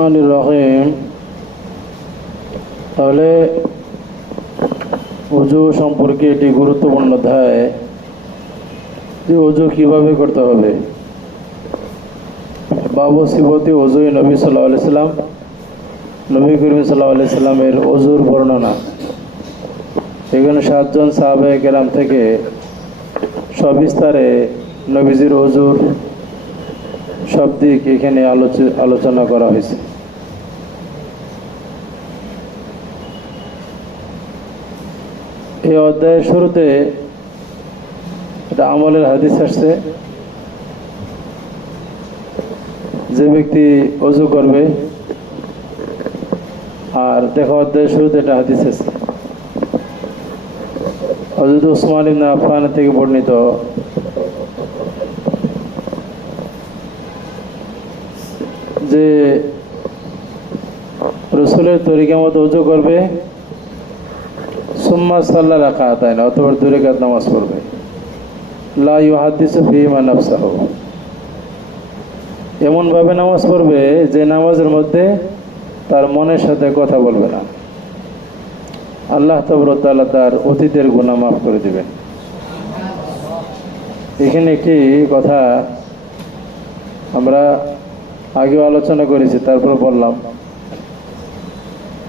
রহমানির রহিম। তাহলে ওযু সম্পর্কে এটি গুরুত্বপূর্ণ অধ্যায় যে ওযু কিভাবে করতে হবে। বাবু সিবতি ওযুই নবী সাল্লাল্লাহু আলাইহি সাল্লাম, নবী করিম সাল্লাল্লাহু আলাইহি সাল্লামের ওযুর বর্ণনা। এখানে 7 জন সাহাবায়ে কেরাম থেকে সবিস্তারে নবীজির ওযুর সব দিক এখানে আলোচনা করা হয়েছে। এই অধ্যায়ের শুরুতে একটা আমলের হাদিস আসছে, যে ব্যক্তি ওযু করবে। আর দেখো অধ্যায়ের শুরুতে একটা হাদিস আছে হযরত উসমান ইবনে আফফান থেকে বর্ণিত, যে রাসূলের তরিকা মতো ওযু করবে, সুম্মা সাল্লা রাকাতাইন, অথবা 2 রাকাত নামাজ পড়বে, লা ইউহাদ্দিসু ফীমা নাফসাহু, এমনভাবে নামাজ পড়বে যে নামাজের মধ্যে তার মনের সাথে কথা বলবে না। আল্লাহ তাবারক ওয়া তাআলা তার অতীতের গুনাহ মাফ করে দিবেন। এখানে একটি কথা আমরা আগেও আলোচনা করেছি, তারপর বললাম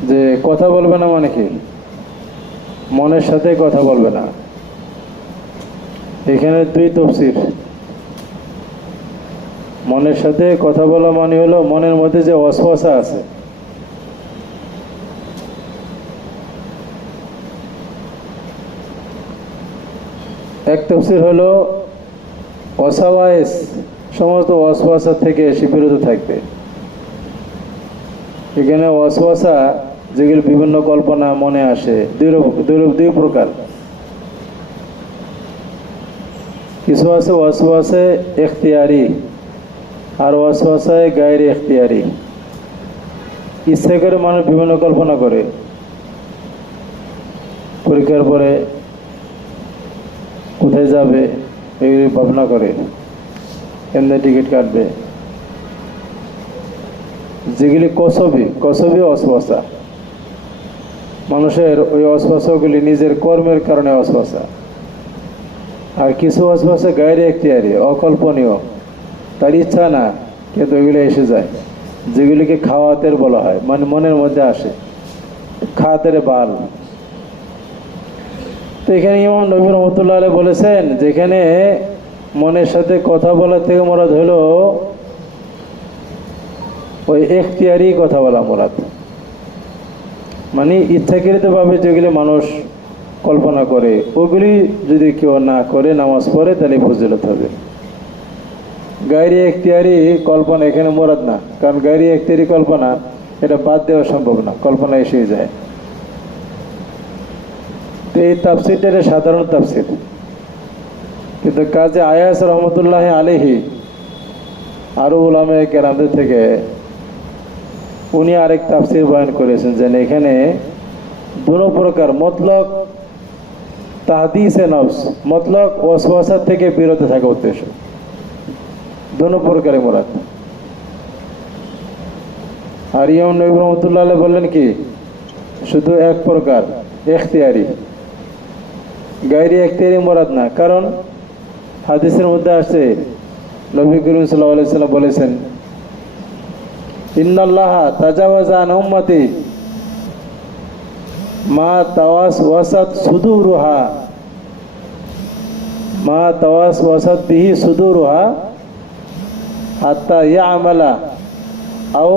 যে কথা বলবে না মানে কি, মনের সাথে কথা বলবে না। এখানে 2 তাফসীর। মনের সাথে কথা বলা মানে হলো মনের মধ্যে যে ওয়াসওয়াসা আছে, এক তাফসীর হলো ওয়াসওয়াস, সমস্ত ওয়াসওয়াসা থেকে সে বিরত থাকবে। এখানে ওয়াসওয়াসা যেগুলো বিভিন্ন কল্পনা মনে আসে, দুই প্রকার। কিছু আছে ওয়াসওয়াসে ইখতিয়ারি, আর ওয়াসওয়াসে গায়রে ইখতিয়ারি। ইচ্ছা করে মানুষ বিভিন্ন কল্পনা করে, পরীক্ষার পরে কোথায় যাবে এই ভাবনা করে, এমনি টিকিট কাটবে। যেগুলি কসবি ওয়াসওয়াসা, মানুষের ওই ওয়াসওয়াসাগুলি নিজের কর্মের কারণে ওয়াসওয়াসা। আর কিছু ওয়াসওয়াসা গায়রে ইখতিয়ারি, অকল্পনীয়, তার ইচ্ছা না কিন্তু ওইগুলো এসে যায়, যেগুলিকে খাওয়াতের বলা হয়, মানে মনের মধ্যে আসে, খাওয়াতের বাল। তো এখানে ইমাম নবী রাহমাতুল্লাহ আলাইহি বলেছেন, যেখানে মনের সাথে কথা বলা থেকে মুরাদ হলো ওই ইখতিয়ারি কথা বলা মুরাদ, মানে ইচ্ছাকৃতভাবে যেগুলি মানুষ কল্পনা করে, ওগুলি যদি কেউ না করে নামাজ পড়ে তাহলে ফজিলত হবে। গায়রে ইখতিয়ারি কল্পনা এখানে মুরাদ না, কারণ গায়রে ইখতিয়ারি কল্পনা এটা বাদ দেওয়া সম্ভব না, কল্পনা এসে যায়। তো এই তাফসীরটা সাধারণ তাফসীর, কিন্তু কাজী আয়াস রহমতুল্লাহ আলাইহি আরো উলামায়ে কেরামদের থেকে উনি আরেক তাফসীর বয়ান করেছেন, যে এখানে 2 প্রকার মতলক তাহদিসে নফস, মতলক ওয়াসওয়াসা থেকে বিরত থাকা উদ্দেশ্য, 2 প্রকারে মুরাদ। আর ইমাম নবী রাহমাতুল্লাহ আলাইহি বললেন কি, শুধু 1 প্রকার ইখতিয়ারি, গায়রে ইখতিয়ারি মুরাদ না। কারণ হাদিসের মধ্যে আসছে, নবী করিম সাল্লাল্লাহু আলাইহি সাল্লাম বলেছেন, ইন্নাল্লাহা তাজাওয়াজা আন উম্মতি মা তাওয়াসওয়াসাত সুদুরুহা, মা তাওয়াসওয়াসাত বিহি সুদুরুহা হাত্তা ইয়ামালা আও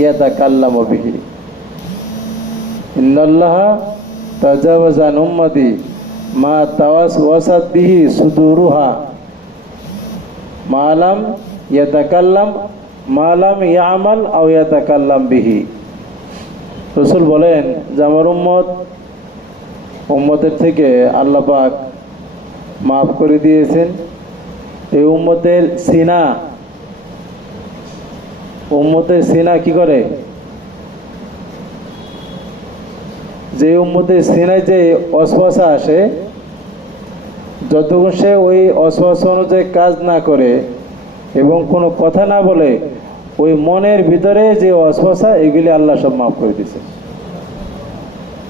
ইয়াতাকাল্লামু বিহি। ইন্নাল্লাহা তাজাওয়াজা আন উম্মতি মা তাওয়াসওয়াসাত বিহি সুদুরুহা মা লাম ইয়াতাকাল্লাম মা লাম ইয়ামাল আও ইয়াতাকাল্লাম বিহি। রাসূল বলেন যে আমার উম্মতের থেকে আল্লাহ পাক মাফ করে দিয়েছেন। এই উম্মতের সিনা কি করে, যে উম্মতের সিনায় যে ওয়াসওয়াসা আসে, যতক্ষণ সে ওই ওয়াসওয়াসা অনুযায়ী কাজ না করে এবং কোনো কথা না বলে, ওই মনের ভিতরে যে ওয়াসওয়াসা এগুলি আল্লাহ সব মাফ করে দিয়েছে।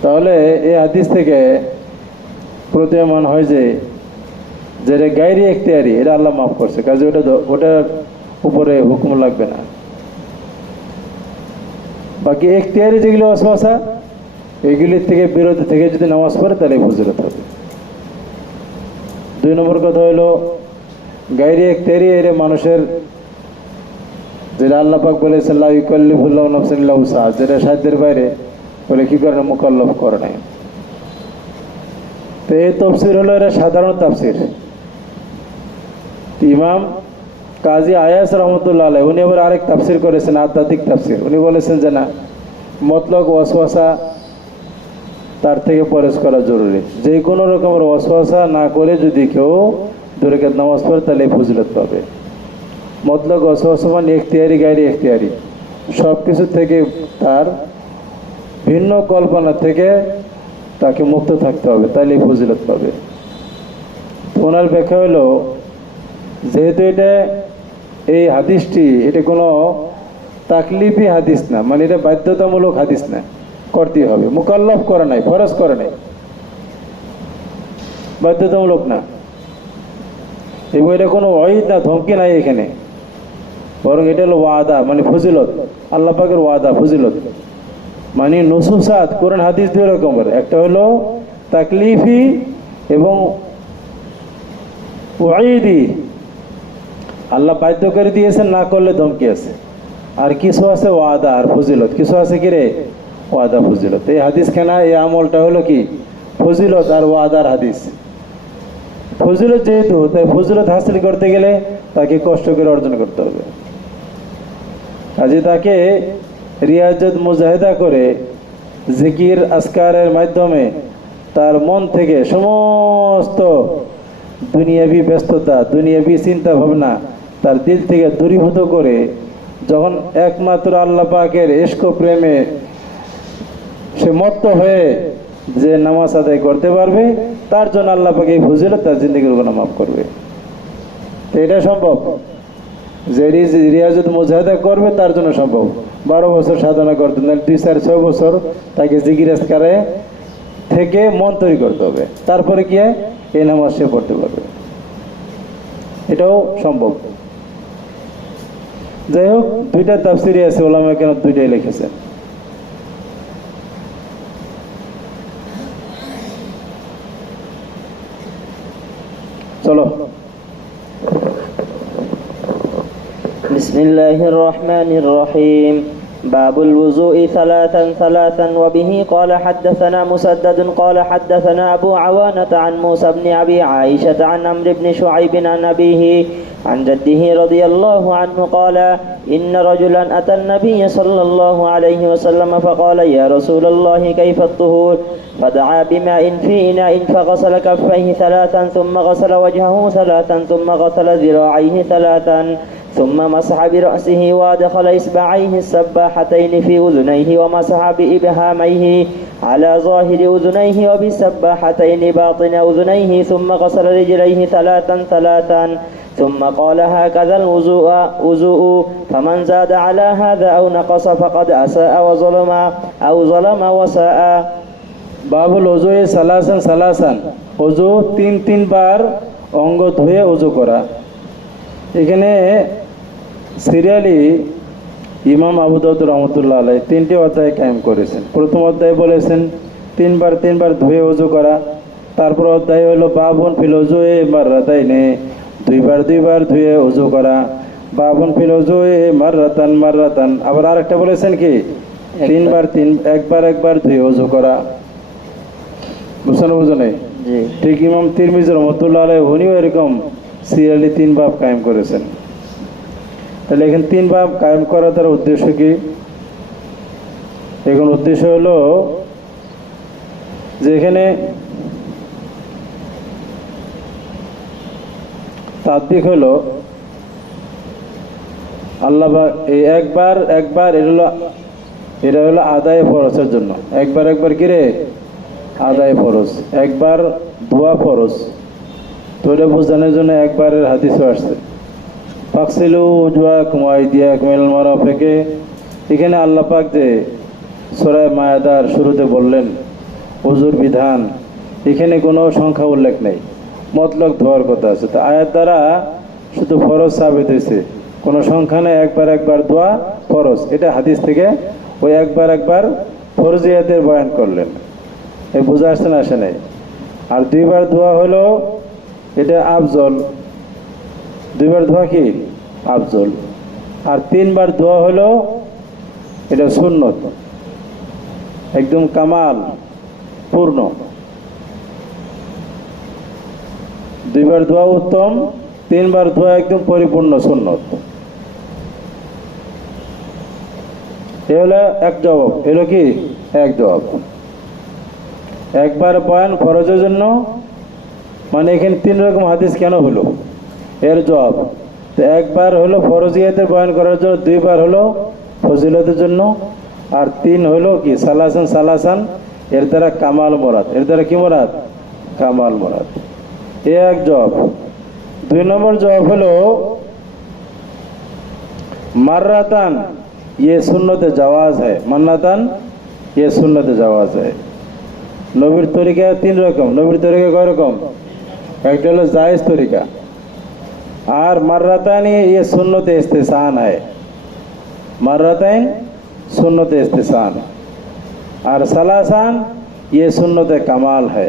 তাহলে এই হাদিস থেকে প্রতীয়মান হয় যে যেটা গায়রি ইখতিয়ারি এটা আল্লাহ মাফ করছে, কাজে ওটার উপরে হুকুম লাগবে না। বাকি ইখতিয়ারি যেগুলো ওয়াসওয়াসা এগুলির থেকে বিরত থেকে যদি নামাজ পড়ে তাহলে ফজিলত হবে। 2 নম্বর কথা হলো গায়রি ইখতিয়ারি এর মানুষের যেটা আল্লাহ পাক বলেছেন লা ইউকাল্লিফুল্লাহু নাফসান ইল্লা উসআহা, যেটা সাধ্যের বাইরে বলে কি করে মুকাল্লাফ করে নাই। তো এই তাফসীর হলো এটা সাধারণ তাফসীর। ইমাম কাজী আয়াস রহমতুল্লাহ আলাইহি উনি আবার আরেক তাফসীর করেছেন, আধ্যাত্মিক তাফসীর। উনি বলেছেন যে না, মতলক ওয়াসওয়াসা তার থেকে পরহেজ করা জরুরি। যে কোনো রকমের ওয়াসওয়াসা না করে যদি কেউ 2 রাকাত নামাজ পড়ে তাহলে ফজিলত পাবে। মতলক ওয়াসওয়াসা মানে ইখতিয়ারি গায়রি ইখতিয়ারি সব কিছু থেকে, তার ভিন্ন কল্পনা থেকে তাকে মুক্ত থাকতে হবে, তাহলে ফজিলত পাবে। ওনার ব্যাখ্যা হলো যেহেতু এটা এই হাদিসটি এটা কোনো তাকলিফি হাদিস না, মানে এটা বাধ্যতামূলক হাদিস না, করতেই হবে, মুকাল্লাফ করে নাই, ফরজ করে নাই, বাধ্যতামূলক না। এবং এটা কোনো ওয়াইদ না, ধমকি নাই এখানে, বরং এটা হলো ওয়াদা, মানে ফজিলত, আল্লাহ পাকের ওয়াদা ফজিলত। মানে নুসুসাত কোরআন হাদিস 2 রকমের, একটা হলো তাকলিফি এবং ওয়াইদি, আল্লাহ বাধ্য করে দিয়েছেন, না করলে ধমকি আছে। আর কিছু আছে ওয়াদা আর ফজিলত, কিছু আছে কি রে ওয়াদা ফজিলত। এই হাদিস খানা এই আমলটা হলো কি ফজিলত আর ওয়াদার হাদিস। ফজিলত যেহেতু, তাই ফজিলত হাসিল করতে গেলে তাকে কষ্ট করে অর্জন করতে হবে। কাজে তাকে রিয়াজত মুজাহিদা করে জিকির আজকারের মাধ্যমে তার মন থেকে সমস্ত দুনিয়াবি ব্যস্ততা, দুনিয়াবি চিন্তা ভাবনা তার দিল থেকে দূরীভূত করে যখন একমাত্র আল্লাহ পাকের ইশক প্রেমে সে মত্ত হয়ে যে নামাজ আদায় করতে পারবে, তার জন্য আল্লাহ পাক এই ফজিলত তার জিন্দেগির গুনাহ মাফ করবে। তো এটা সম্ভব, যে রিয়াজত মুজাহিদা করবে তার জন্য সম্ভব। 12 বছর সাধনা করতে, 2, 4, 6 বছর তাকে জিকির আজকারে থেকে মন তৈরি করতে হবে, তারপরে কি এই নামাজ সে পড়তে পারবে, এটাও সম্ভব। যাই হোক, 2টা তাফসিরই আছে, ওলামা কেন 2টাই লিখেছেন। চলো। بسم الله الرحمن الرحيم. باب الوضوء ثلاثا ثلاثا. وبه قال حدثنا مسدد قال حدثنا أبو عوانة عن موسى بن أبي عائشة عن عمرو بن شعيب عن أبيه عن جده رضي الله عنه قال إن رجلا أتى النبي صلى الله عليه وسلم فقال يا رسول الله كيف الطهور؟ فدعا بماء في إناء فغسل كفيه 3 ثم غسل وجهه 3 ثم غسل ذراعيه 3 ثم مسح برأسه وأدخل إصبعيه السباحتين في أذنيه ومسح بإبهاميه على ظاهر أذنيه وبالسباحتين باطن أذنيه ثم غسل رجليه 3 ثم قال هكذا الوضوء فمن زاد على هذا أو نقص فقد أساء وظلم أو ظلم وساء. বাবুল ওযুয়ে সালাসান সালাসান, ওযু 3 বার অঙ্গ ধুয়ে ওযু করা। এখানে সিরিয়ালি ইমাম আবু দাউদ রহমতুল্লাহ আলাইহি 3টি অধ্যায় কায়েম করেছেন। প্রথম অধ্যায় বলেছেন 3 বার ধুয়ে ওযু করা। তারপর অধ্যায় হলো বাবুন ফিল ওযুয়ে মাররাতাইনে, 2 বার ধুয়ে ওযু করা। বাবুন ফিল ওযুয়ে মাররাতান। আবার আরেকটা বলেছেন কি 3 বার একবার ধুয়ে ওযু করা। বুঝছো নাই? ঠিক ইমাম তিরমিজি রহমতুল্লাহ আলাইহি উনিও এরকম সিরিয়ালি 3 বাব কায়েম করেছেন। তাহলে এখানে 3 বাব কায়েম করা তার উদ্দেশ্য কি? এখন উদ্দেশ্য হলো যে এখানে তাদবিক হলো আল্লাহ এই একবার এটা হলো আদায় ফরজের জন্য। একবার কি রে? আদায় ফরজ। একবার ধোয়া ফরজ, তো এটা বোঝানোর জন্য একবারের হাদিসও আসছে। ফাকসিলু উজওয়াকুম ওয়া আইদিয়াকুম ইলাল মারাফিকি। এখানে আল্লাহ পাক যে সূরা মায়াদার শুরুতে বললেন ওযুর বিধান, এখানে কোনো সংখ্যা উল্লেখ নেই, মতলক ধোয়ার কথা আছে। তো আয়াত দ্বারা শুধু ফরজ সাবিত হয়েছে, কোনো সংখ্যা নেই। একবার একবার দোয়া ফরজ, এটা হাদিস থেকে ওই একবার একবার ফরজিয়াতের বয়ান করলেন। এই বুঝা আসছে না, আসে নাই? আর দুইবার দোয়া হলো এটা আফজল, দুইবার দোয়া কি আফজল। আর তিনবার দোয়া হলো এটা সুন্নত, একদম কামাল পূর্ণ। দুইবার দোয়া উত্তম, তিনবার দোয়া একদম পরিপূর্ণ সুন্নত। এ হলো এক জবাব, এলো কি এক জবাব। একবার বয়ান ফরজের জন্য, মানে এখানে তিন রকম হাদিস কেন হলো এর জবাব। তো একবার হলো ফরজিয়াতের বয়ান করার জন্য, দুইবার হলো ফজিলতের জন্য, আর তিন হলো কি সালাসান সালাসান, এর দ্বারা কামাল মোরাদ। এর দ্বারা কি মোরাদ? কামাল মোরাদ। এ এক জবাব। দুই নম্বর জবাব হলো মাররাতান ये सुन्नत जवाज है, मन्नातान ये सुन्नत जवाज है। নবীর তরিকা তিন রকম। নবীর তরিকা কয় রকম? একটা হলো জায়েজ তরিকা, আর মাররাতানি ये सुन्नत इस्तिसान है, মাররাতাইন सुन्नत इस्तिसान, আর সালাসান ये सुन्नत कमाल है,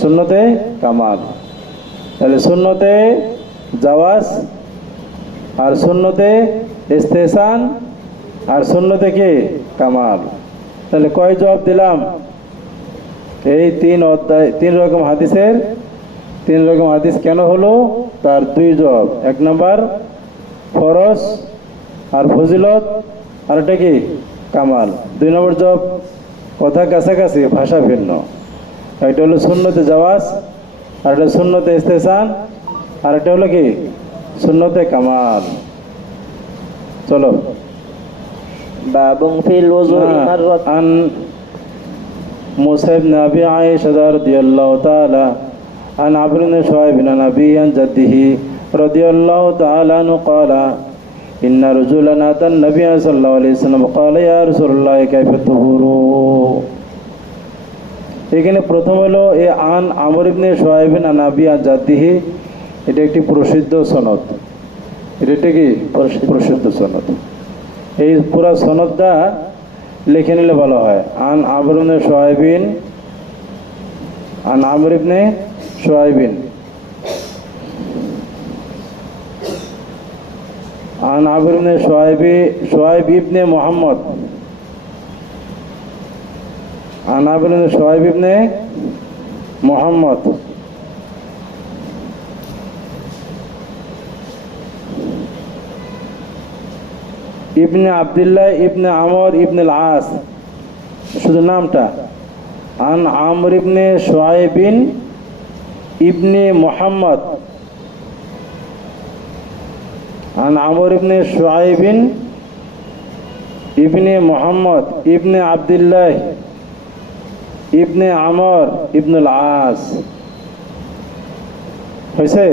সুন্নতে কামাল। তাহলে সুন্নতে জাওয়াজ, আর সুন্নতে ইস্তেসান, আর সুন্নতে কি কামাল। তাহলে কয় জবাব দিলাম? এই তিন অধ্যায়, তিন রকম হাদিসের তিন রকম হাদিস কেন হলো তার দুই জবাব। এক নম্বর ফরজ আর ফজিলত, আর এটা কি কামাল। দুই নম্বর জবাব কথা কাছাকাছি, ভাষা ভিন্ন। এটা হলো সুন্নতে জাওয়াজ, আর এটা সুন্নতে ইস্তেসান, আর এটা হলো কি সুন্নতে কামাল। চলো। বাবুন ফিল ওযুই মাররাত আন মুসা ইবনে আবি আয়েশা রাদিয়াল্লাহু তাআলা আন আবর ইবনে শুআয়ব আন আবি আন জাদ্দিহি রাদিয়াল্লাহু তাআলা আনহু ক্বালা ইন্না রাজুলান আতান নবী সাল্লাল্লাহু আলাইহি ওয়াসাল্লাম ক্বালা ইয়া রাসূলুল্লাহ কাইফা তুহুরু। এখানে প্রথম হলো এ আন আমর ইবনে শুআয়ব আন আবি আন জাদ্দিহি, এটা একটি প্রসিদ্ধ সনদ। এটা কি প্রসিদ্ধ সনদ। এই পুরা সনদটা লিখে নিলে ভালো হয়। আন আমর ইবনে শুআয়বিন, আন আমর ইবনে শুআয়বিন, আন আমর ইবনে শুআয়ব ইবনে মুহাম্মদ, আন আমর ইবনে শুআয়ব ইবনে মুহাম্মদ, ইবনে আব্দুল্লাহ ইবনে আমর ইবনে আস, শুধু নামটা। আন আমর ইবনে শুআয়বিন ইবনে মুহাম্মদ, আন আমর ইবনে শুআয়বিন ইবনে মুহাম্মদ ইবনে আব্দুল্লাহ ইবনে আমর ইবনুল আস। হয়েছে?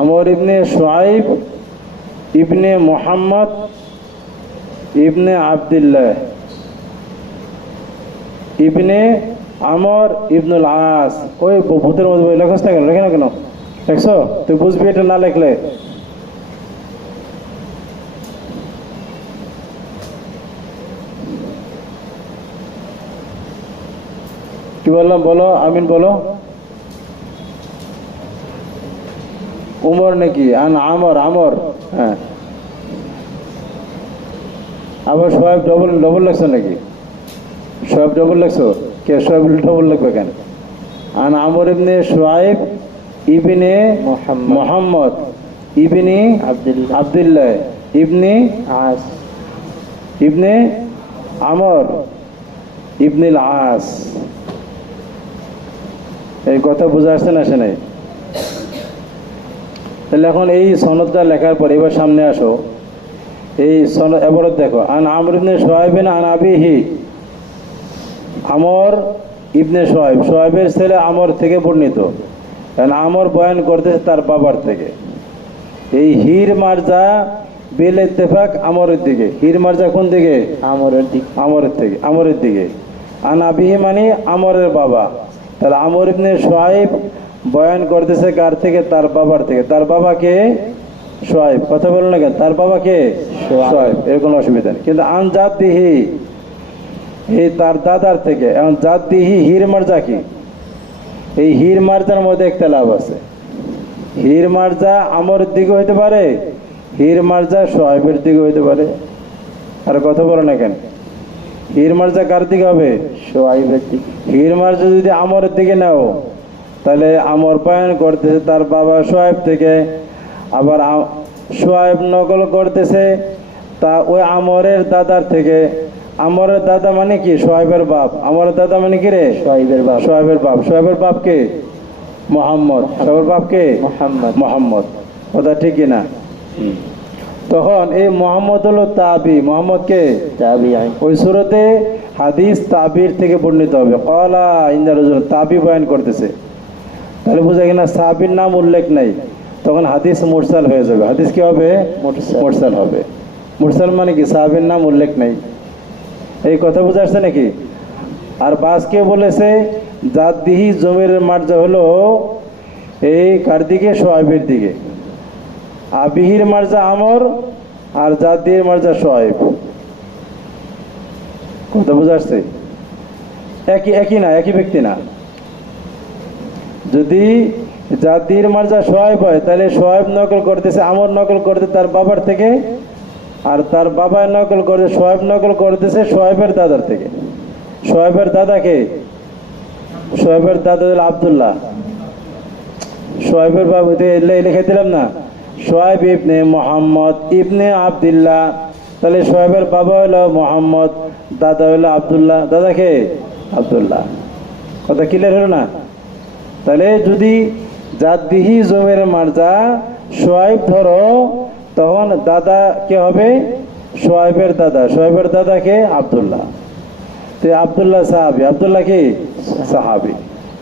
আমর ইবনে শুআয়ব ইবনে মুহাম্মদ ইবনে আব্দুল্লাহ ইবনে আমর ইবনুল আস। ওই ভূতের মধ্যে বই লেখস না কেন? লেখে না কেন? দেখছো? তুই বুঝবি এটা না লেখলে। কি বললাম বলো? আমিন বলো। উমর নাকি? আন আমর, আমর। হ্যাঁ, আবার সোয়েব ডবল লেখছো নাকি? সোয়েব ডবল লেখছো? কে সোয়েব ডবল লিখবে কেন? আন আমর ইবনে শুআয়ব ইবনে মুহাম্মদ ইবনে আব্দুল্লাহ ইবনে আস ইবনে আমর ইবনুল আস। এই কথা বোঝা আসছে না? আসে নাই? তাহলে এখন এই সনদটা লেখার পর এবার সামনে আসো। এই সনদ এবার দেখো। আন আমর ইবনে শুআয়ব আন আবিহি, আমর ইবনে শুআয়ব, শুআয়বের ছেলে আমর থেকে বর্ণিত। কারণ আমর বয়ান করতেছে তার বাবার থেকে। এই হির মার্জা বিল ইত্তেফাক আমরের দিকে। হির মার্জা কোন দিকে? আমরের দিক। আমরের দিকে। আন আবিহি মানে আমরের বাবা। তাহলে আমর ইবনে শুআইব বয়ান করতেছে কার থেকে? তার বাবার থেকে। তার বাবাকে শুআইব। কথা বলেন না কেন? তার বাবাকে শুআইব। এর কোনো অসুবিধা নেই। কিন্তু আন জাদ্দিহি, এই তার দাদার থেকে। এখন জাদ্দিহি হির মার্জা কি? এই হির মার্জার মধ্যে একটা লাভ আছে। হির মার্জা আমরের দিকে হইতে পারে, হির মার্জা শুআইবের দিকে হইতে পারে। আর কথা বলে না কেন? হির মার্জা কার দিকে হবে? শুআইবের দিক। হির মার্জা যদি আমরের দিকে নাও, তাহলে আমর বয়ান করতেছে তার বাবা শুআইব থেকে, আবার শুআইব নকল করতেছে তা ওই আমরের দাদার থেকে। আমরের দাদা মানে কি? শুআইবের বাপ। আমরের দাদা মানে কি রে? শুআইবের বাপ। শুআইবের বাপ। শুআইবের বাপ কে? মুহাম্মদ। শুআইবের বাপ কে? মুহাম্মদ। কথা ঠিক কিনা? তখন এই মুহাম্মদ হলো তাবি। মুহাম্মদ কে? তাবিঈ। ওই সূরাতে হাদিস তাবির থেকে বর্ণিত হবে। ক্বালা ইন্না রাজুল, তাবি বয়ান করতেছে। তাহলে বোঝা গেল না সাহাবীর নাম উল্লেখ নাই, তখন হাদিস মুরসাল হয়ে যাবে। হাদিস কি হবে? মুরসাল হবে। মুরসাল মানে কি? সাহাবীর নাম উল্লেখ নাই। এই কথা বোঝা আসছে নাকি? আর বাসকে বলেছে জাদ্দিহি জমির মার্জা হলো এই কার দিকে? শুআইবের দিকে। আবিহির মার্জা আমর আর জাদ্দিহির মার্জা শুআইব। কথা বোঝা আসছে? একই না, একই ব্যক্তি না। যদি জাদ্দিহির মার্জা শুআইব হয়, তাহলে শুআইব নকল করতেছে, আমর নকল করতে তার বাবার থেকে, আর তার বাবা নকল করতে, শুআইব নকল করতেছে শুআইবের দাদার থেকে। শুআইবের দাদাকে? শুআইবের দাদা হলো আব্দুল্লাহ। শুআইবের বাবা লিখে দিলাম না, শুআইব ইবনে মুহাম্মদ ইবনে আব্দুল্লাহ। তাহলে শুআইবের বাবা হলো মুহাম্মদ, দাদা হলো আব্দুল্লাহ। দাদাকে? আব্দুল্লাহ। কথা ক্লিয়ার হলো না? তাহলে যদি জাদ্দিহি জমির মার্জা শুআইব ধরো, তখন দাদা কে হবে? শুআইবের দাদা। শুআইবের দাদাকে? আব্দুল্লাহ। তো আব্দুল্লাহ সাহাবী, আব্দুল্লাহ কি? সাহাবী।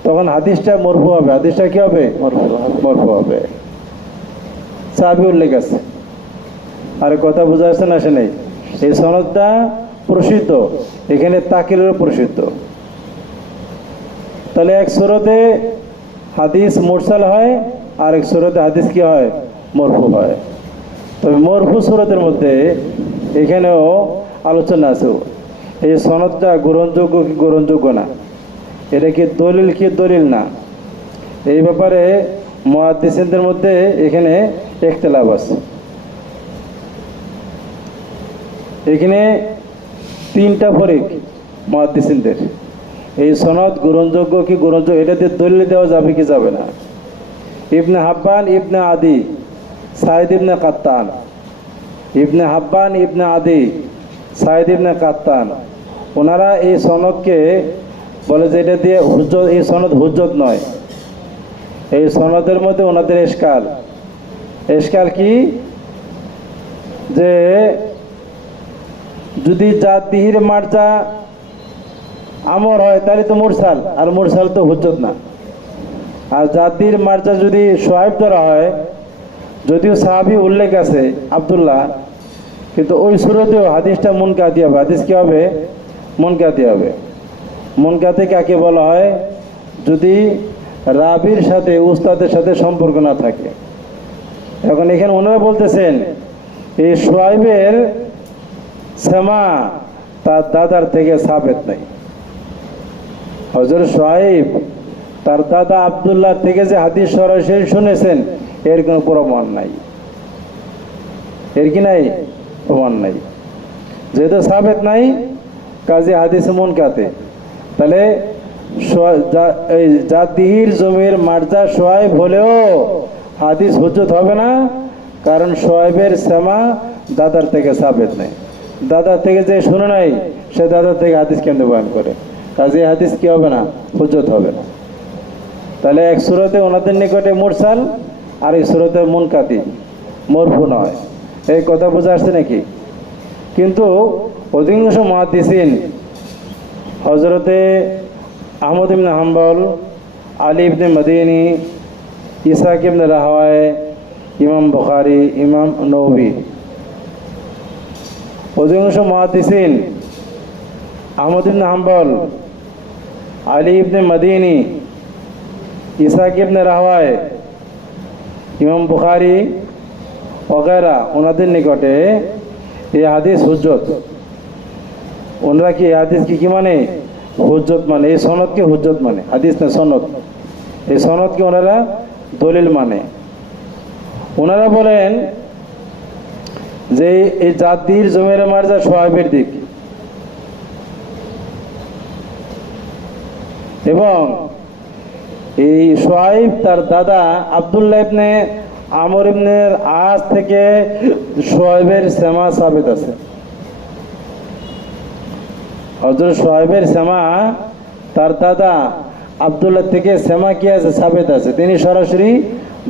তখন হাদিসটা মরফু হবে। হাদিসটা কি হবে? মরফু হবে। সাহাবী উল্লেখ আছে। আর কথা বোঝা যাচ্ছে না? আসে নাই? এই সনদটা প্রসিদ্ধ, এখানে তাকিলের প্রসিদ্ধ। তাহলে এক সূরাতে হাদিস মুরসাল হয়, আর এক সূরাতে হাদিস কি হয়? মরফু হয়। তবে মরফু সূরাতের মধ্যে এখানেও আলোচনা আছে, এই সনদটা গ্রহণযোগ্য কি গ্রহণযোগ্য না, এটা কি দলিল কি দলিল না, এই ব্যাপারে মুহাদ্দিসিনদের মধ্যে এখানে ইখতিলাফ আছে। এখানে তিনটা ফরিক মুহাদ্দিসিনদের, এই সনদ গ্রহণযোগ্য কি গ্রহণযোগ্য, এটাতে দলিল দেওয়া যাবে কি যাবে না। ইবনে হাব্বান ইবনে আদি সাইদ ইবনে কাত্তান, ইবনে হাব্বান ইবনে আদি সাইদ ইবনে কাত্তান, ওনারা এই সনদকে বলে যে এটা দিয়ে হুজ্জত, এই সনদ হুজ্জত নয়। এই সনদের মধ্যে ওনাদের এশকাল কি, যে যদি জাদ্দিহির মার্জা আমর হয় তাহলে তো মুরসাল, আর মুরসাল তো হুজ্জত না। আর জাদ্দিহির মার্জা যদি শুআইব ধরা হয়, যদিও সাহাবী উল্লেখ আছে আব্দুল্লাহ, কিন্তু ওই সূরাতেও হাদিসটা মুনকাতি হবে। হাদিস কি হবে? মুনকাতি হবে। মুনকাতি কাকে বলা হয়? যদি রাবির সাথে, উস্তাদের সাথে সম্পর্ক না থাকে। এখন এখানে ওনারা বলতেছেন এই শুআইবের সামা তার দাদার থেকে সাবেত নাই। হযরত শুআইব তার দাদা আব্দুল্লাহ থেকে যে হাদিস সরাসরি শুনেছেন, এর কোনো প্রমাণ নাই। এর কি নাই? প্রমাণ নাই। যেহেতু সাবেত নাই, কাজে হাদিস মুনকাতি। তাহলে এই জাদ্দিহির জমির মার্জা শুআইব হলেও হাদিস হুজ্জত হবে না, কারণ শুআইবের সামা দাদার থেকে সাবেত নাই। দাদার থেকে যে শুনে নাই, সে দাদার থেকে হাদিস কেমনে বয়ান করে? কাজে হাদিস কি হবে না? হুজ্জত হবে না। তাহলে এক সূরাতে ওনাদের নিকটে মুরসাল, আর এক সূরাতে মুনকাতি, মরফু নয়। এই কথা বোঝা আসছে নাকি? কিন্তু অধিকাংশ মুহাদ্দিসিন হযরতে আহমদ ইবনে হাম্বল, আলী ইবনে মদিনী, ইসহাক ইবনে রাহওয়ায়ে, ইমাম বুখারী, ইমাম নববী, অধিকাংশ মুহাদ্দিসিন আহমদ ইবনে হাম্বল, আলী ইবনে মদিনী, ইসাক ইবনে রাহওয়ায়, ইমাম বুখারী ওগেরা, ওনাদের নিকটে এই হাদিস হুজ্জত। ওনারা কি এই হাদিসকে কি মানে? হুজ্জত মানে, এই সনদকে হুজ্জত মানে, হাদিস না সনদ, এই সনদকে ওনারা দলিল মানে। ওনারা বলেন যে এই জাতির জমির মার্জা সোহাবের দিক, এবং এই সোহাইব তার দাদা আব্দুল্লাহ ইবনে আমর ইবনে আস থেকে সোহাইবের সেমা সাবিত আছে। হযরত সোহাইবের সেমা তার দাদা আব্দুল্লাহ থেকে সেমা কি আছে? সাবিত আছে। তিনি সরাসরি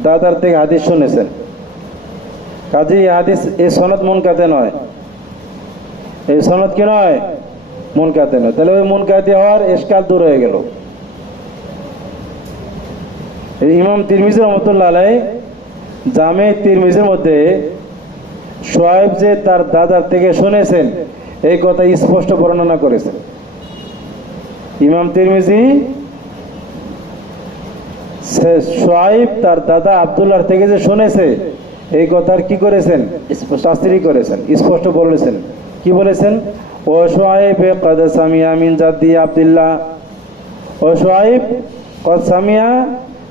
দাদার থেকে হাদিস শুনেছেন। কাজী হাদিস, এই সনদ মুনকাতে নয়, এই সনদ কি নয়? মুনকাতে নয়। তাহলে ওই মুনকাতে হওয়ার ইশকাল দূর হয়ে গেল। ইমাম তিরমিজি রহমতুল্লাহ আলাইহি জামে তিরমিজির মধ্যে সোহাইব যে তার দাদার থেকে শুনেছেন এই কথা স্পষ্ট বর্ণনা করেছেন। ইমাম তিরমিজি সোহাইব তার দাদা আব্দুল্লাহ থেকে যে শুনেছে এই কথার কি করেছেন? তাসরিহ করেছেন, স্পষ্ট বলেছেন। কি বলেছেন? ও সোহাইব কদ সামিয়া মিন জাদ্দি আব্দুল্লাহ, ও সোহাইব কদ সামিয়া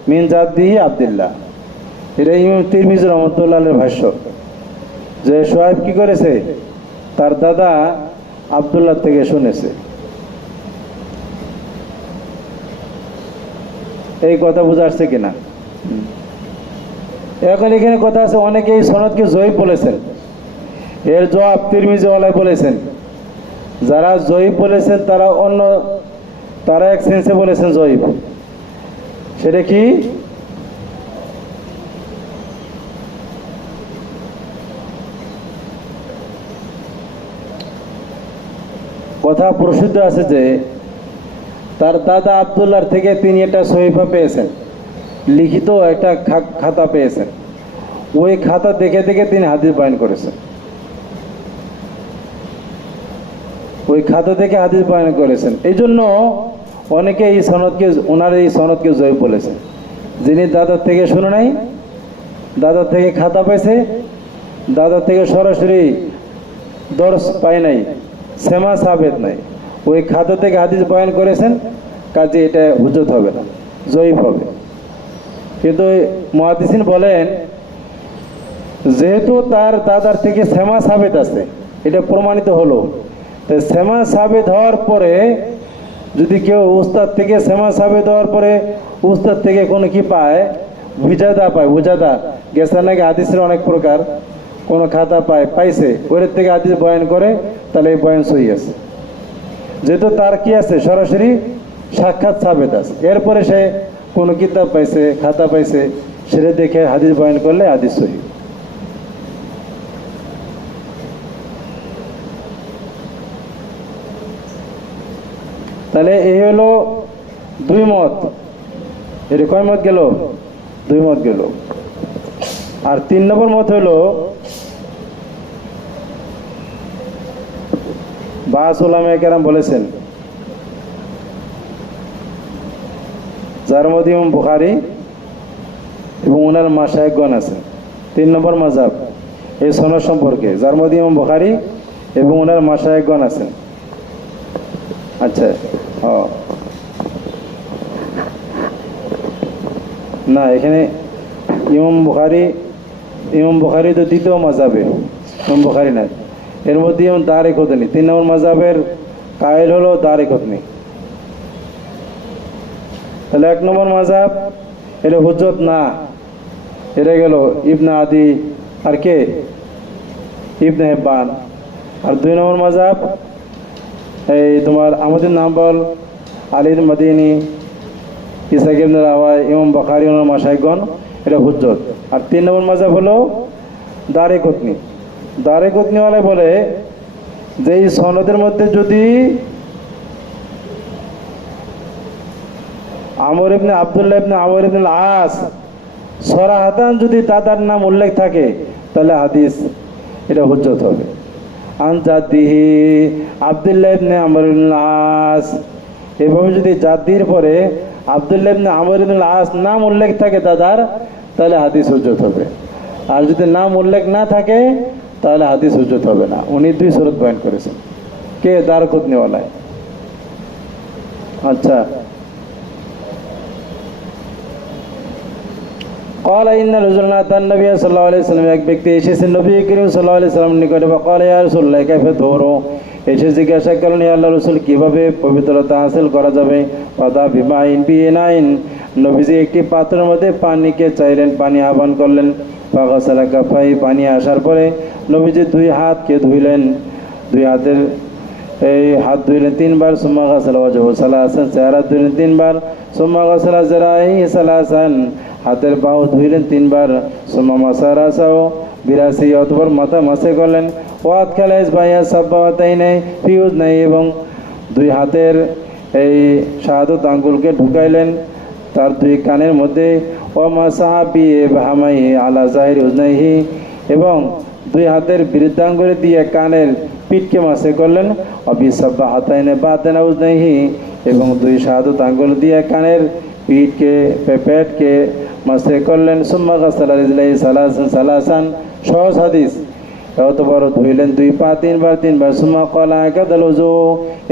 মিন জাদ্দি আব্দুল্লাহ। এটা ইমাম তিরমিজি রহমতুল্লাহ আলাইহির ভাষ্য, যে সোহাইব কি করেছে? তার দাদা আব্দুল্লাহ থেকে শুনেছে। এই কথা বুঝা আসছে কিনা? এখন এখানে কথা আছে, অনেকে এই সনদকে জয়ীফ বলেছেন। এর জবাব তিরমিজি ওয়ালাই বলেছেন, যারা জয়ীফ বলেছেন তারা এক সেন্সে বলেছেন জয়ীফ। সেটা কি? কথা প্রসিদ্ধ আছে যে তার দাদা আব্দুল্লাহর থেকে তিনি একটা সহিফা পেয়েছেন, লিখিত একটা খাতা পেয়েছেন। ওই খাতা দেখে দেখে তিনি হাদিস বয়ান করেছেন। ওই খাতা থেকে হাদিস বয়ান করেছেন। এই জন্য অনেকে এই সনদকে, ওনার এই সনদকে জয়ীফ বলেছেন। যিনি দাদার থেকে শুনে নাই, দাদার থেকে খাতা পাইছে, দাদার থেকে সরাসরি দর্শ পায় নাই, সেমা সাবেত নাই, ওই খাতা থেকে হাদিস বয়ান করেছেন, কাজে এটা হুজুত হবে না, জয়ীফ হবে। কিন্তু মুহাদ্দিসিন বলেন যেহেতু তার দাদার থেকে সেমা সাবেত আছে, এটা প্রমাণিত হলো, তাই সেমা সাবেত হওয়ার পরে যদি কেউ উস্তাদ থেকে সেমা সাবেত হওয়ার পরে উস্তাদ থেকে কোনো কি পায়, বুঝাদা পায়, বুঝাদা গেছে নাকি হাদিসের অনেক প্রকার, কোনো খাতা পাইছে, ওর থেকে হাদিস বয়ান করে, তাহলে এই বয়ান সহি আছে। যেহেতু তার কি আছে? সরাসরি সাক্ষাৎ সাবেত আছে। এরপরে সে কোনো কিতাব পাইছে, খাতা পাইছে, সেটা দেখে হাদিস বয়ান করলে হাদিস সহি। তাহলে এই হলো দুই মত। এর কয় মত গেল? দুই মত গেল। আর 3 নম্বর মত হলো বাস উলামায়ে কেরাম বলেছেন, যার মধ্যে ইমাম বুখারী এবং ওনার মাশায়েখগণ আছেন। 3 নম্বর মাযহাব এই সনদ সম্পর্কে, যার মধ্যে ইমাম বুখারী এবং ওনার মাশায়েখগণ আছেন। আচ্ছা, না, এখানে ইমাম বুখারী তো দ্বিতীয় মাযহাবে, ইমাম বুখারী না। এর মধ্যে ইমাম দারিকুতনি 3 নম্বর মাযহাবের কায়েল হলো দারিকুতনি। তাহলে 1 নম্বর মাযহাব এটা হুজ্জত না, এটা গেল ইবনে আদি আর কে? ইবনে হিব্বান। আর 2 নম্বর মাযহাব এই তোমার আহমদ ইবনে হাম্বল, আলী ইবনে মদিনী, ইসাক ইবনে রাহওয়ায়, ইমাম বুখারী ওনার মাশায়েখগণ, এটা হুজ্জত। আর 3 নম্বর মাযহাব হলো দারিকুতনি। দারিকুতনি ওয়ালা বলে যে এই সনদের মধ্যে যদি আমর ইবনে আব্দুল্লাহ ইবনে আমর ইবনে আস সরাহাতান যদি দাদার নাম উল্লেখ থাকে তাহলে হাদিস এটা হুজ্জত হবে। আন জাদ্দিহি আব্দুল্লাহ ইবনে আমর ইবনুল আস, এভাবে যদি জাদ্দির পরে আব্দুল্লাহ ইবনে আমর ইবনুল আস নাম উল্লেখ থাকে দাদার, তাহলে হাদিস হুজ্জত হবে। আর যদি নাম উল্লেখ না থাকে তাহলে হাদিস হুজ্জত হবে না। উনি দুই সুরত বয়ান করেছেন। কে? দারকুতনিওয়ালায়। আচ্ছা, قال ان رجلا اتى النبي صلى الله عليه وسلم, এক ব্যক্তি এসেছেন নবী করিম সাল্লাল্লাহু আলাইহি সাল্লাম নিকটে। فقال يا رسول الله كيف طهور, এসে জিজ্ঞাসা করলেন ইয়া আল্লাহর রাসূল কিভাবে পবিত্রতা হাসিল করা যাবে। ওয়াদা বিমাইন বিনাইন, নবীজি একটি পাত্রের মধ্যে পানিকে চাইলেন, পানি আহ্বান করলেন। ফাগাসালা কাফাই, পানি আসার পরে নবীজি দুই হাতকে ধুইলেন, দুই হাতের এই হাত ধুইলেন তিনবার। সুম্মা গাসালা ওয়াজহু সালাসান, চেহারা ধুইলেন তিনবার। সুম্মা গাসালা যারাইহি সালাসান, হাতের বাহু ধুইলেন তিনবার। সুম্মা মাসা রাসাও বিরাসি, অতঃপর মাথা মাসে করলেন। ওয়াত খালাইস বাইয়া সাব্বাতাইনে ফিউজ নাই, এবং দুই হাতের এই শাহাদত আঙ্গুলকে ঢুকাইলেন তার দুই কানের মধ্যে। ও মাসাহাবি বাহামাই আলা জাহির উজনাইহি, এবং দুই হাতের বৃদ্ধাঙ্গুলে দিয়ে কানের পিঠকে মাসে করলেন। অবিসাব্বা হাতাইনে বাতেনা উজনাইহি, এবং দুই শাহাদত আঙ্গুল দিয়ে কানের পিঠকে পেটকে মাসে করলেন। সুম্মা গাসালা রিজলাইহি সালাসান সালাসান, সহজ হাদিস। অতঃপর ধুইলেন দুই পা তিনবার তিনবার। সুম্মা ক্বালা কাদাল ওযু,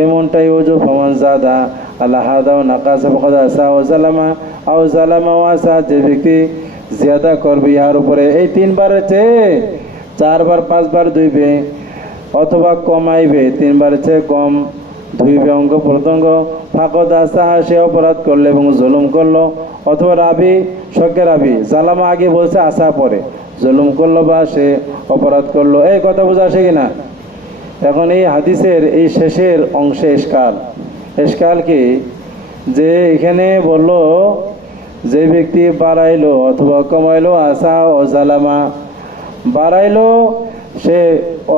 এমনটাই ওযু। ফামান জাদা আলা হাদা ওয়া নাকাসা ফাকাদ আসা ওয়া জালামা আও জালামা ওয়া আসা, যে ব্যক্তি জিয়াদা করবে ইহার উপরে, এই তিনবারের চেয়ে চারবার পাঁচবার ধুইবে, অথবা কমাইবে তিনবারের চেয়ে কম ধুইবে অঙ্গ প্রত্যঙ্গ। ফাকাদ আসা, সে অপরাধ করলো এবং জুলুম করলো। অথবা রাবি শখের রাবি, জালামা আগে বলছে, আসা পরে, জুলুম করলো বা সে অপরাধ করলো। এই কথা বোঝা আসে কিনা? এখন এই হাদিসের এই শেষের অংশে এশকাল কি, যে এখানে বলল যে ব্যক্তি বাড়াইলো অথবা কমাইলো, আসা ও জালামা, বাড়াইলো সে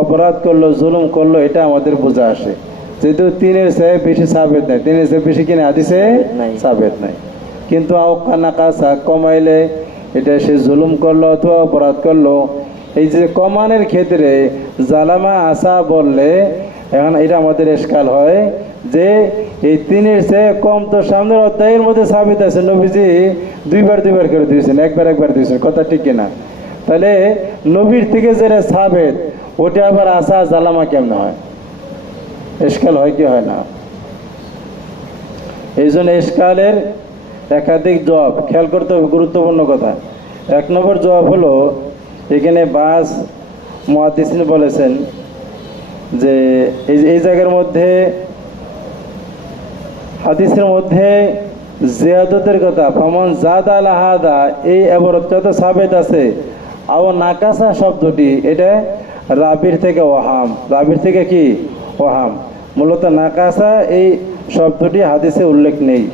অপরাধ করলো, জুলুম করলো, এটা আমাদের বোঝা আসে। যেহেতু তিনের চেয়ে বেশি সাবেত নাই, তিনের চেয়ে বেশি কিনে হাদিসে সাবেত নাই। কিন্তু আওকানাকাসা, কমাইলে এটা সে জুলুম করলো অথবা অপরাধ করলো। এই যে কমানের ক্ষেত্রে জালামা আসা বললে এখন এটা আমাদের এশকাল হয় যে এই তিনের চেয়ে কম তো সামনের অধ্যায়ের মধ্যে সাবিত আছে, নবীজি দুইবার করে দিয়েছেন, একবার দিয়েছেন, কথা ঠিক কিনা? তাহলে নবীর থেকে যেটা সাবেত ওটা আবার আসা জালামা কেমনে হয়? এশকাল হয় কি হয় না? এই জন্য এশকালের একাধিক জবাব খেয়াল করতে হবে, গুরুত্বপূর্ণ কথা। এক নম্বর জবাব হলো, এখানে বাস মুহাদ্দিসিন বলেছেন যে এই জায়গার মধ্যে হাদিসের মধ্যে জিয়াদতের কথা, ফামান জাদা আলা হাদা, এই এবারতটা তো সাবেত আছে। আও নাকাসা শব্দটি এটা রাবির থেকে ওহাম, রাবির থেকে কি ওহাম, মূলত নাকাসা এই শব্দটি হাদিসে উল্লেখ নেই।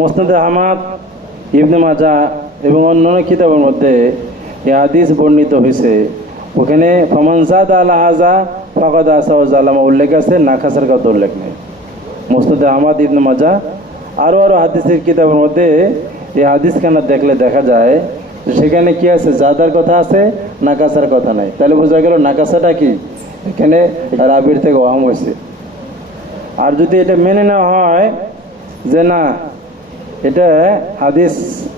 মুসনাদে আহমদ, ইবনে মাজাহ এবং অন্যান্য কিতাবের মধ্যে এই হাদিস বর্ণিত হয়েছে। ওখানে ফামান জাদা আলা হাযা ফাকাদ আসা ওয়া জালামা উল্লেখ আছে, নাকাসার কথা উল্লেখ নেই। মুসনাদে আহমদ, ইবনে মাজাহ আরও হাদিসের কিতাবের মধ্যে এই হাদিসখানা দেখলে দেখা যায় সেখানে কি আছে, জাদার কথা আছে, নাকাসার কথা নাই। তাহলে বোঝা গেল নাকাসাটা কি, এখানে রাবির থেকে ওহাম হয়েছে। আর যদি এটা মেনে নেওয়া হয় যে না, এটা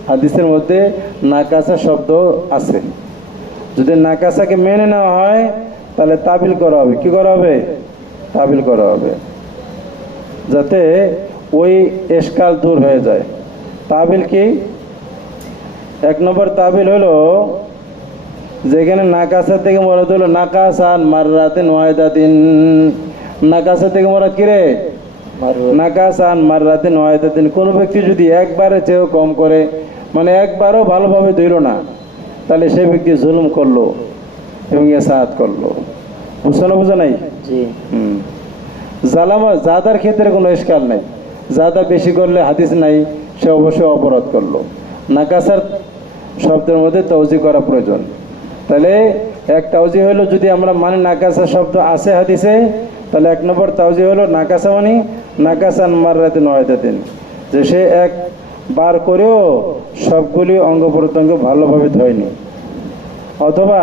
হাদিসের মধ্যে নাকাসা শব্দ আছে, যদি নাকাসাকে মেনে নেওয়া হয় তাহলে তাবিল করা হবে। কি করা হবে? তাবিল করা হবে, যাতে ওই এশকাল দূর হয়ে যায়। তাবিল কি? এক নম্বর তাবিল হলো যেখানে নাকাসা থেকে মরাদ হলো নাকাসান মাররাতিন ওয়াহিদাতিন, নাকাসা থেকে মরাদ কি রে? নাকাসান মাররাতিন ওয়াহিদাতিন, কোন ব্যক্তি যদি একবারে চেয়েও কম করে, মানে একবারও ভালোভাবে ধইল না, তাহলে সে ব্যক্তি জুলুম করলো এবং এসাত করলো। বুঝো নাই? জি। জালামা জাদার ক্ষেত্রে কোনো ইশকাল নাই, জাদা বেশি করলে হাদিস নাই, সে অবশ্যই অপরাধ করলো। নাকাসার শব্দের মধ্যে তওজি করা প্রয়োজন। তাহলে এক তাওজি হলো, যদি আমরা মানি নাকাসা শব্দ আছে হাদিসে, তাহলে 1 নম্বর তাওজি হলো নাকাসা মানে নাকাসান মাররাতে নয়দাতিন, যে সে একবার করেও সবগুলি অঙ্গ প্রত্যঙ্গ ভালোভাবে ধোয়নি। অথবা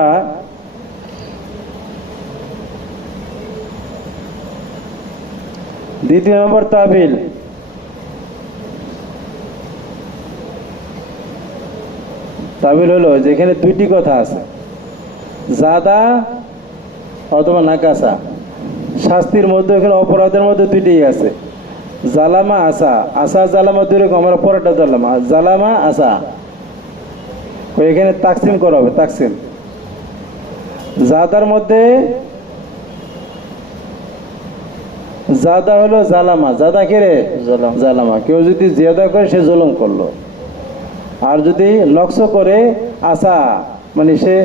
দ্বিতীয় নম্বর তাবিল, তাবিল হলো যেখানে দুইটি কথা আছে, জাদা অথবা নাকাসা। শাস্তির মধ্যে এখানে অপরাধের মধ্যে দুইটি আছে, জালামা আসা। আসা জালামা দুই রকম, আমরা পরেরটা ধরলাম জালামা আসা। এখানে তাকসিম করা হবে, তাকসিম। জাদার মধ্যে জাদা হলো জালামা, জাদা কে রে? জালামা। কেউ যদি জিয়াদা করে সে জুলুম করলো। আর যদি নকশ করে আসা মানে সে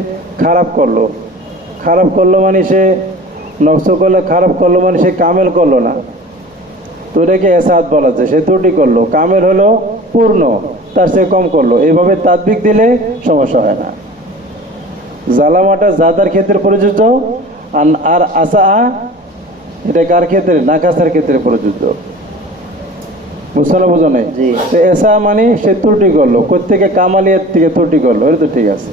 খারাপ করলো, খারাপ করলো মানে সে নকশ করলে খারাপ করলো মানে সে কামেল করলো না, তো এটাকে এসাদ বলা যায়। সে ত্রুটি করলো, কামেল হলো পূর্ণ, তার সে কম করলো। এইভাবে তাদবিক দিলে সমস্যা হয় না। জালামাটা জাদার ক্ষেত্রে প্রযোজ্য, আর আসা এটা কার ক্ষেত্রে? নাকাসার ক্ষেত্রে প্রযোজ্য। বুঝো নাই? এসা মানে সে ত্রুটি করলো, কোথেকে? কামালিয়ার থেকে ত্রুটি করলো, এটা তো ঠিক আছে।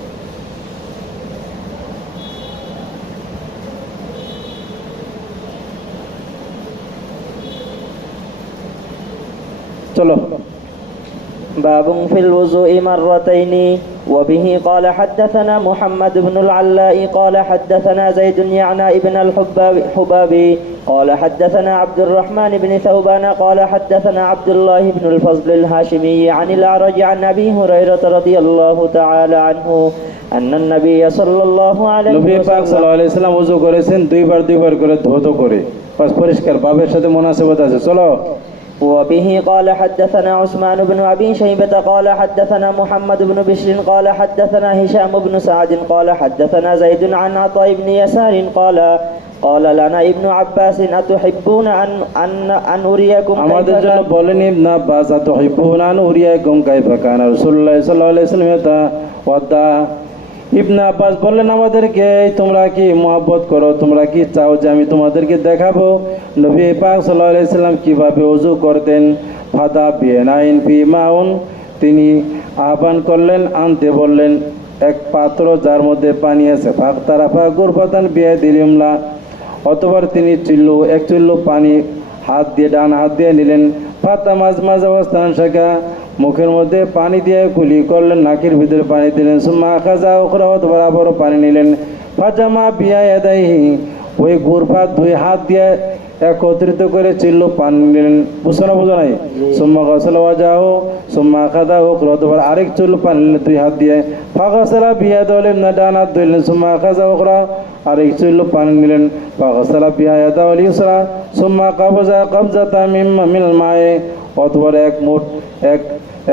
চলো। باب في الوضوء مرتين. وبه قال حدثنا محمد بن العلاء قال حدثنا زيد يعني ابن الحبابي قال حدثنا عبد الرحمن بن ثوبان قال حدثنا عبد الله بن الفضل الهاشمي عن الأعرج عن أبي هريرة رضي الله تعالى عنه أن النبي صلى الله عليه وسلم ওযু করেছেন দুইবার করে ধৌত করে, বাস পরিষ্কার, বাবের সাথে মুনাসাবাত আছে। চলো। وبه قال حدثنا عثمان بن أبي شيبة قال حدثنا محمد بن بشر قال حدثنا هشام بن سعد قال حدثنا زيد عن عطاء بن يسار قال لنا ابن عباس أتحبون أن أريكم আমাদের জন্য বলেন ইবনে আব্বাস, আতুহিব্বুনা আন উরিয়াকুম কাইফা কানা রাসূলুল্লাহ সাল্লাল্লাহু আলাইহি ওয়াসাল্লাম ওয়াদা। ইবনে আব্বাস বললেন আমাদেরকে, তোমরা কি মহব্বত করো, তোমরা কি চাও যে আমি তোমাদেরকে দেখাবো নবী পাক সাল্লাল্লাহু আলাইহি সাল্লাম কিভাবে ওযু করতেন। ফাদা বিনাইন ফি মাউন, তিনি আহ্বান করলেন, আনতে বললেন এক পাত্র যার মধ্যে পানি আছে। ফাকতারাফা গুরফাতান বিয়াদিলিমলা, অতঃপর তিনি এক চুল্লু পানি ডান হাত দিয়ে নিলেন। ফাতা মাজ অবস্থান শাখা, মুখের মধ্যে পানি দিয়ে কুলি করলেন, নাকের ভিতরে পানি দিলেন। সুম্মা খাজা উখরা, অতঃপর আবারও পানি নিলেন। ফাজামা বিয়া ইয়াদাইহি, ওই গুরফা দুই হাত দিয়ে একত্রিত করে চিল্লো পানি নিলেন। বুঝো নাই? সুম্মা গসলা ওয়াজাহু সুম্মা খাজা উখরা, অতঃপর আরেক চুল্লু পানি নিলেন দুই হাত দিয়ে। ফাগসালা বিয়াদাইহি, ডান হাত ধুইলেন। সুম্মা খাজা উখরা, আরেক চুল্লু পানি নিলেন। ফাগসালা বিয়াদাইহি ইসরা, সুম্মা কাবজা কাবজাতা মিনাল মায়ে, অতঃপর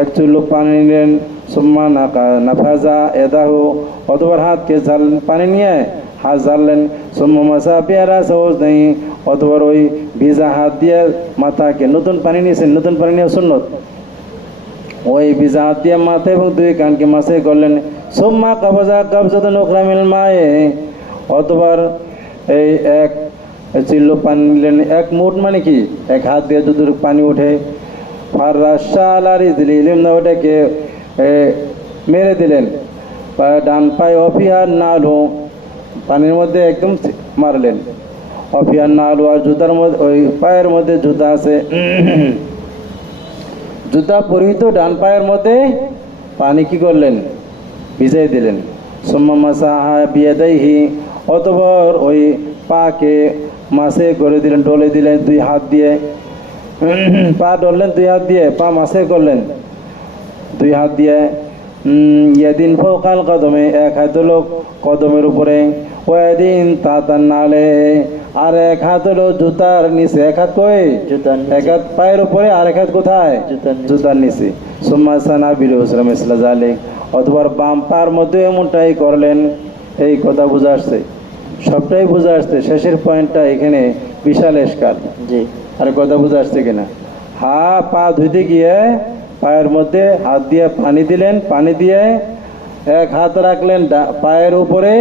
এক চুল্লু পানি নিলেন। সুম্মা নাফাজা এদাহু, অতঃপর হাতকে পানি নিয়ে হাত ঝাড়লেন। সুম্মা মাসা বিয়ারা সহজ নেই, অতঃপর ওই ভিজা হাত দিয়ে মাথাকে, নতুন পানি নিয়েছেন, নতুন পানি নিয়ে সুন্নত, ওই ভিজা হাত দিয়ে মাথা এবং দুই কানকে মাসে করলেন। সুম্মা কাবজা কাবজাতুন উখরা মিনাল মায়ে, অতঃপর এই এক চিল্লো পানি নিলেন। এক মুঠ মানে কি? এক হাত দিয়ে যতটুকু পানি ওঠে। ওটাকে মেরে দিলেন, ডান পায়ে অফিয়ার নালু, পানির মধ্যে একদম মারলেন। অফিয়ার নালু, আর জুতার মধ্যে, ওই পায়ের মধ্যে জুতা আছে, জুতা পরিহিত ডান পায়ের মধ্যে পানি কি করলেন? ভিজাই দিলেন। সুম্মা মাসাহা বিয়াদাইহি, অতঃপর ওই পাকে মাসে করে দিলেন, ডলে দিলেন দুই হাত দিয়ে। পা ডললেন দুই হাত দিয়ে, পা মাসে করলেন দুই হাত দিয়ে। ইয়াদিন ফৌকাল কদমে, এক হাত হলো কদমের উপরে। ওয়াদিন তাতান নালে, আর এক হাত হলো জুতার নিচে, এক হাত কই, জুতার নিচে। এক হাত পায়ের উপরে আর এক হাত কোথায়, জুতার নিচে। জুতার নিচে। সুম্মা সানা বিরুসলাম ইসলা জালিক, অথবা বাম পার মধ্যে এমনটাই করলেন। এই কথা বুঝা আসছে, সবটাই বুঝা আসছে, শেষের পয়েন্টটা এখানে বিশাল এশকাল। জি। আর কথা বুঝা আসছে কিনা? পা ধুইতে গিয়ে পায়ের মধ্যে হাত দিয়ে পানি দিলেন, পানি দিয়ে এক হাত রাখলেন পায়ের উপরে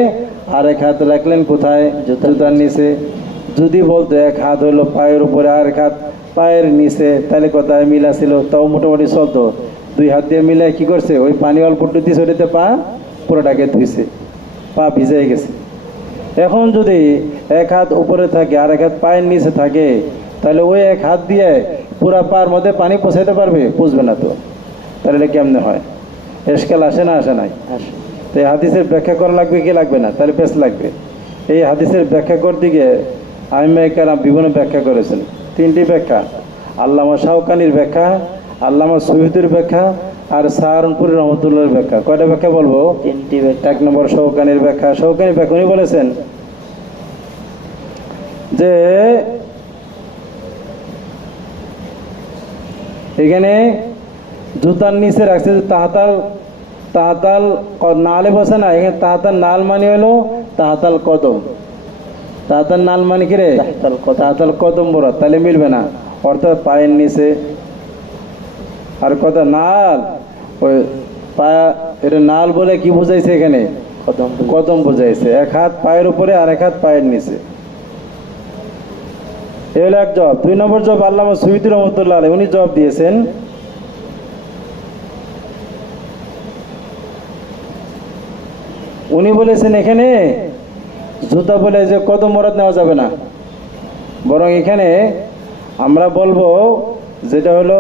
আর এক হাত রাখলেন কোথায়, জুতার নিচে। যদি বলতো এক হাত হলো পায়ের উপরে আর এক হাত পায়ের নিচে, তাহলে কোথায় মিলা ছিল, তাও মোটামুটি চলতো। দুই হাত দিয়ে মিলে কি করছে, ওই পানি অল্প দিয়েছে, ওটাতে পা পুরোটাকে ধুইছে, পা ভিজে গেছে। এখন যদি এক হাত উপরে থাকে আর এক হাত পায়ের নিচে থাকে, তাহলে ওই এক হাত দিয়ে পুরা পার মধ্যে পানি পৌঁছাইতে পারবে? বুঝবে না তো। তাহলে কেমনে হয়? এশকাল আসে না আসে নাই? তো এই হাদিসের ব্যাখ্যা করা লাগবে কি লাগবে না? তাহলে বেশ লাগবে। এই হাদিসের ব্যাখ্যা করতে গিয়ে আইম্মা কেরাম বিভিন্ন ব্যাখ্যা করেছেন। তিনটি ব্যাখ্যা: আল্লামা শাওকানির ব্যাখ্যা, আল্লামা সুয়ুতির ব্যাখ্যা, আর সাহারনপুরি রহমতুল্লাহর ব্যাখ্যা। কয়টা ব্যাখ্যা বলবো? তিনটি ব্যাখ্যা। এক নম্বর শাওকানির ব্যাখ্যা। শাওকানির ব্যাখ্যা উনি বলেছেন যে এখানে জুতার নিচে রাখছে, তাহাতাল তাহাতাল নালে বসে না, এখানে তাহাতাল নাল মানে হলো তাহাতাল কদম। তাহাতাল নাল মানে কি রে? তাহাতাল কদম বড়, তাহলে মিলবে না, অর্থাৎ পায়ের নিচে। আর কথা নাল, ওই পায়া, এটা নাল বলে কি বোঝাইছে এখানে? কদম। কদম বোঝাইছে। এক হাত পায়ের উপরে আর এক হাত পায়ের নিচে। এ হলো এক জবাব। দুই নম্বর জবাব আল্লামা সুয়ুতি রহমতুল্লাহ আলাইহি, উনি জবাব দিয়েছেন উনি বলেছেন এখানে জুতা বলে যে কদম মোরাদ নেওয়া যাবে না, বরং এখানে আমরা বলবো যেটা হলো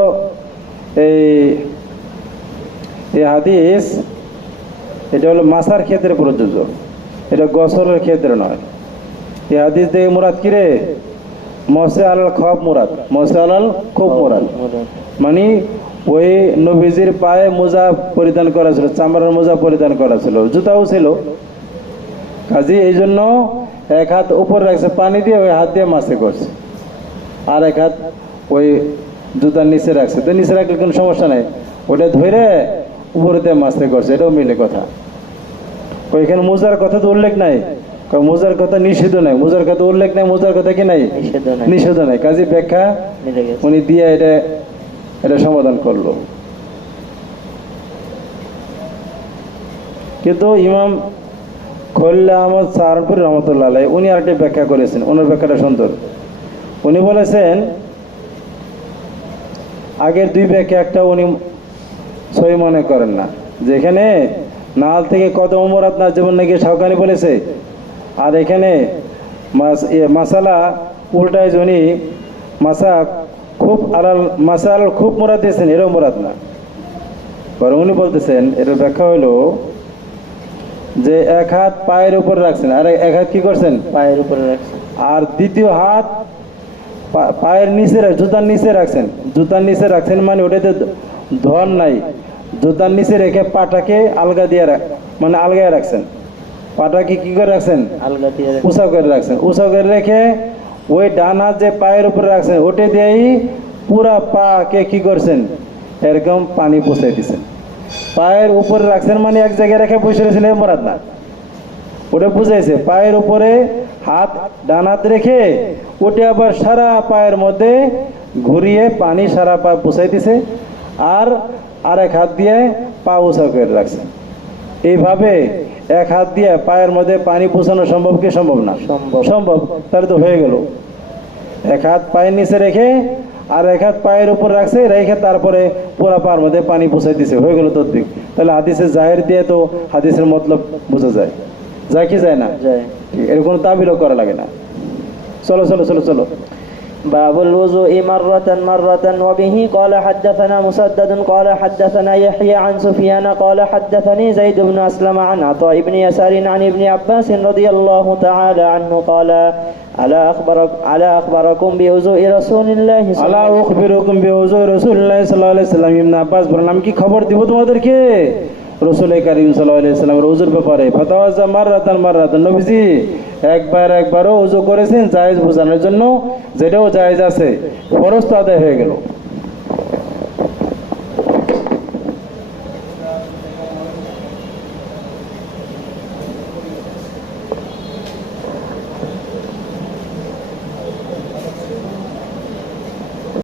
এই হাদিস, এটা হলো মাসার ক্ষেত্রে প্রযোজ্য, এটা গোসলের ক্ষেত্রে নয়। এই হাদিস থেকে মুরাদ কি রে? মসে আলাল খব মুরাদ, মসে আলাল খুব মুরাদ, মানে ওই নবীজির পায়ে মোজা পরিধান করা ছিল, চামড়ার মোজা পরিধান করা ছিল, জুতাও ছিল। কাজী এই জন্য এক হাত উপরে রাখছে পানি দিয়ে, ওই হাত দিয়ে মাসে করছে, আর এক হাত ওই জুতার নিচে রাখছে। তো নিচে রাখলে কোনো সমস্যা নাই, ওটা ধরে উপরে দিয়ে মাসে করছে, এটাও মিলে কথা। ওইখানে মোজার কথা তো উল্লেখ নাই, মোজার কথা নিষিদ্ধ নাই, মোজার কথা উল্লেখ নাই, মোজার কথা কি নাই? নিষিদ্ধ নাই। কাজী ব্যাখ্যা উনি দিয়ে এটা সমাধান করলো। কিন্তু ইমাম খলিল আহমদ সাহারনপুরি রহমতুল্লাহ আলাইহি উনি আরেকটি ব্যাখ্যা করেছেন, ওনার ব্যাখ্যাটা সুন্দর। উনি বলেছেন আগের দুই ব্যাখ্যা একটা উনি সহি মনে করেন না, যেখানে নাল থেকে কদম মুরাদ না, যেমন নাকি শাওকানি বলেছে, আর এখানে মাসালা উল্টায় উনি মাসা খুব আলাল, মাসা আলাল খুব মুরাদ দিয়েছেন, এরও মুরাদ না। বরং উনি বলতেছেন এটার ব্যাখ্যা হলো যে এক হাত পায়ের উপরে রাখছেন, আর এক হাত কি করছেন? পায়ের উপরে রাখছেন। আর দ্বিতীয় হাত পায়ের নিচে, জুতার নিচে রাখছেন। জুতার নিচে রাখছেন মানে ওটাতে ধন নাই, জুতার নিচে রেখে পাটাকে আলগা দিয়ে মানে আলগায় রাখছেন, পাটাকে কি করে রাখছেন? আলগা দিয়ে উঁচা করে রাখছেন। উঁচা করে রেখে ওই ডান হাত যে পায়ের উপরে রাখছেন, ওটা দিয়েই পুরা পাকে কি করছেন? এরকম পানি পৌঁছাই দিচ্ছেন। পায়ের উপরে রাখছেন মানে এক জায়গায় রেখে বসে রয়েছেন, মরাদ না, ওটা বুঝাইছে। পায়ের উপরে হাত, ডান হাত রেখে ওটা আবার সারা পায়ের মধ্যে ঘুরিয়ে পানি সারা পা পৌঁছাই দিছে, আর আরেক হাত দিয়ে পা উঁচা করে রাখছেন। এইভাবে এক হাত দিয়ে পায়ের মধ্যে পানি পৌঁছানো সম্ভব কি সম্ভব না? সম্ভব। তাহলে তো হয়ে গেল, এক হাত পায়ের নিচে রেখে আর এক হাত পায়ের উপর রাখছে, রেখে তারপরে পুরা পায়ের মধ্যে পানি পৌঁছাই দিছে, হয়ে গেল তদ্বিক। তাহলে হাদিসের জাহির দিয়ে তো হাদিসের মতলব বোঝা যায়, যায় কি যায় না? যায়। এর কোনো তাবিলও করা লাগে না। চলো চলো চলো চলো। باب الوضوء مرة وبه قال حدثنا مسدد قال حدثنا يحيى عن سفيان قال حدثني زيد بن أسلم عن عطاء بن يسار عن ابن عباس رضي الله تعالى عنه قال ألا أخبركم بوضوء رسول الله আলা উখবিরুকুম বিউযুই রাসূলিল্লাহি সাল্লাল্লাহু আলাইহি ওয়াসাল্লাম। ইবনে আব্বাস বলেন, আমি কি খবর দিব তোমাদেরকে রসুল করিম সাল্লাল্লাহু আলাইহি সাল্লামের ওযুর ব্যাপারে, ফাতাওয়াজ্জা মাররাতান, নবীজি একবারও ওযু করেছেন জায়েজ বোঝানোর জন্য, যেটাও জায়েজ আছে, ফরজ তো আদায় হয়ে গেল।